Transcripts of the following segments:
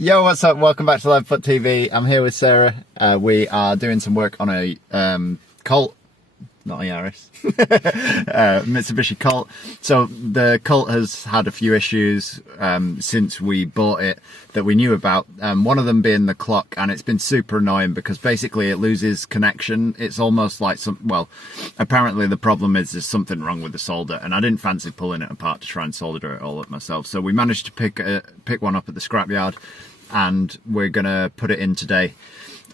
Yo, what's up? Welcome back to LeadFoot TV. I'm here with Sarah. We are doing some work on a Colt, not a Yaris, Mitsubishi Colt. So the Colt has had a few issues since we bought it that we knew about. One of them being the clock, and it's been super annoying because basically it loses connection. It's almost like apparently the problem is there's something wrong with the solder, and I didn't fancy pulling it apart to try and solder it all up myself. So we managed to pick one up at the scrapyard, and we're gonna put it in today.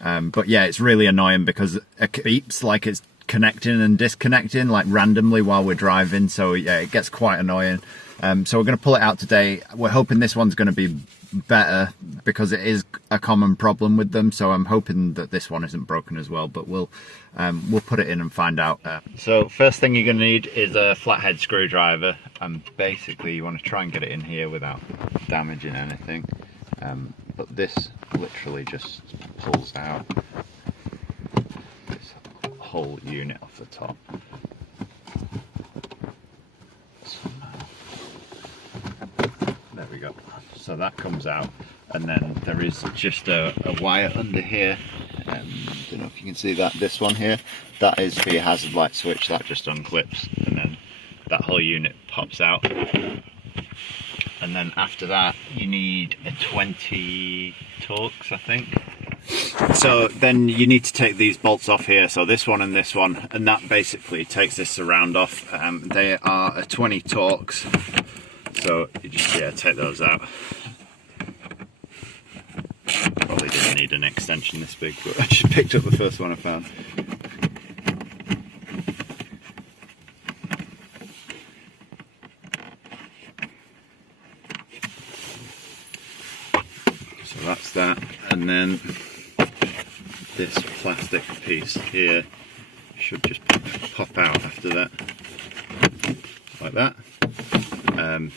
But yeah, it's really annoying because it beeps like it's connecting and disconnecting like randomly while we're driving. So yeah, it gets quite annoying. So we're going to pull it out today. We're hoping this one's going to be better because it is a common problem with them. So I'm hoping that this one isn't broken as well, but we'll put it in and find out. So first thing you're going to need is a flathead screwdriver, and basically you want to try and get it in here without damaging anything. But this literally just pulls out this whole unit off the top. There we go. So that comes out, and then there is just a wire under here. Don't know if you can see that. This one here, that is for your hazard light switch. That just unclips, and then that whole unit pops out. And then after that, you need a 20 Torx, I think. So then you need to take these bolts off here, so this one, and that basically takes this surround off. They are a 20 Torx, so you just take those out. Probably didn't need an extension this big, but I just picked up the first one I found. So that's that, and then this plastic piece here should just pop out after that, like that. And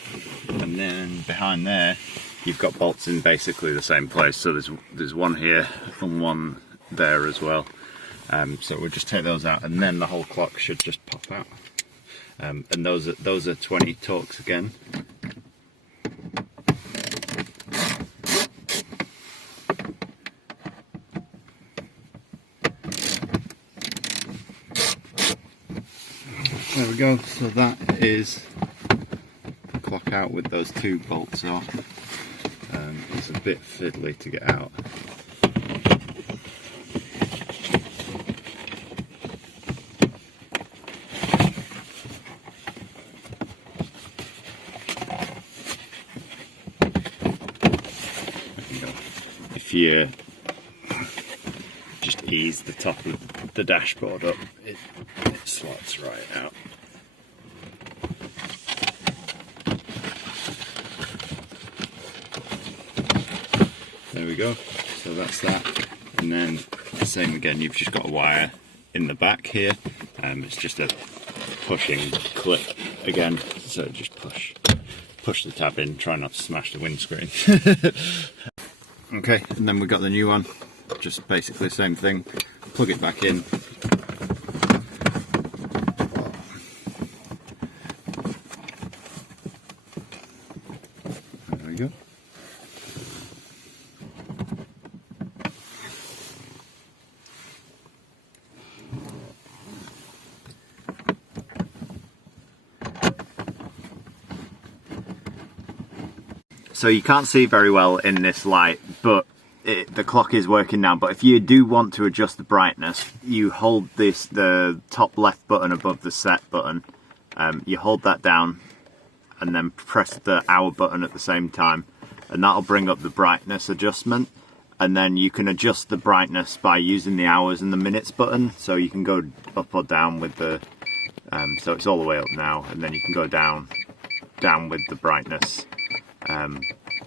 then behind there you've got bolts in basically the same place, so there's one here and one there as well. So we'll just take those out, and then the whole clock should just pop out. And those are 20 Torx again. There we go, so that is the clock out with those two bolts off. It's a bit fiddly to get out. If you just ease the top of the dashboard up, it slots right out. There we go, so that's that. And then the same again, you've just got a wire in the back here. It's just a pushing clip again, so just push the tab in, try not to smash the windscreen. Okay, and then we've got the new one, just basically the same thing. Plug it back in. There we go. So you can't see very well in this light, but the clock is working now. But if you do want to adjust the brightness, you hold the top left button above the set button, you hold that down and then press the hour button at the same time, and that'll bring up the brightness adjustment. And then you can adjust the brightness by using the hours and the minutes button, so you can go up or down with the so it's all the way up now, and then you can go down with the brightness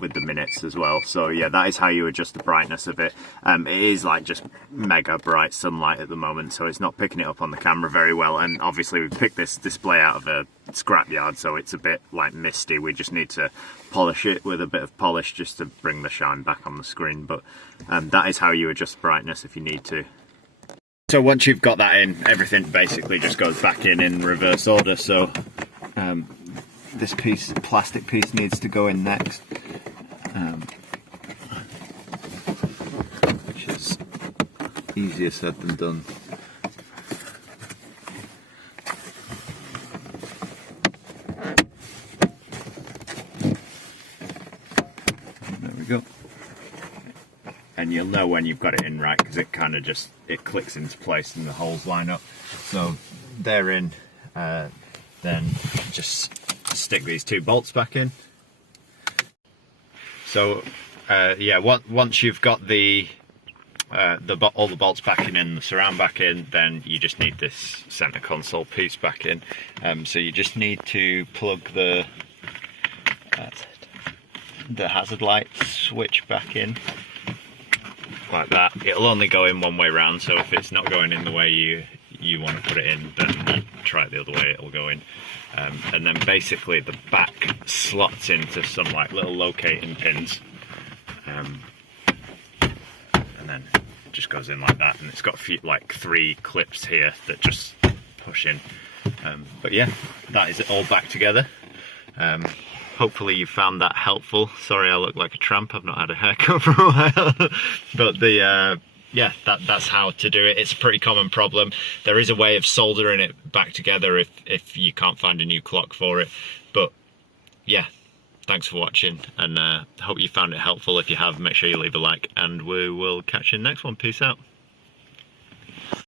with the minutes as well. So yeah, that is how you adjust the brightness of it. It is like just mega bright sunlight at the moment, so it's not picking it up on the camera very well, and obviously we picked this display out of a scrapyard, so it's a bit like misty. We just need to polish it with a bit of polish just to bring the shine back on the screen, but that is how you adjust brightness if you need to. So once you've got that in, everything basically just goes back in reverse order. So this plastic piece needs to go in next. easier said than done. There we go. And you'll know when you've got it in right, because it kind of just, it clicks into place and the holes line up. So they're in, then just stick these 2 bolts back in. So yeah, once you've got all the bolts back in and the surround back in, then you just need this center console piece back in. So you just need to plug the hazard light switch back in like that. It'll only go in one way round, so if it's not going in the way you want to put it in, then try it the other way, it'll go in. And then basically the back slots into some like little locating pins, and then it just goes in like that, and it's got like 3 clips here that just push in. But yeah, that is it all back together. Hopefully you found that helpful. Sorry I look like a tramp, I've not had a haircut for a while. But yeah, that's how to do it. It's a pretty common problem. There is a way of soldering it back together if you can't find a new clock for it. But yeah, thanks for watching, and hope you found it helpful. If you have, make sure you leave a like, and we will catch you in the next one. Peace out.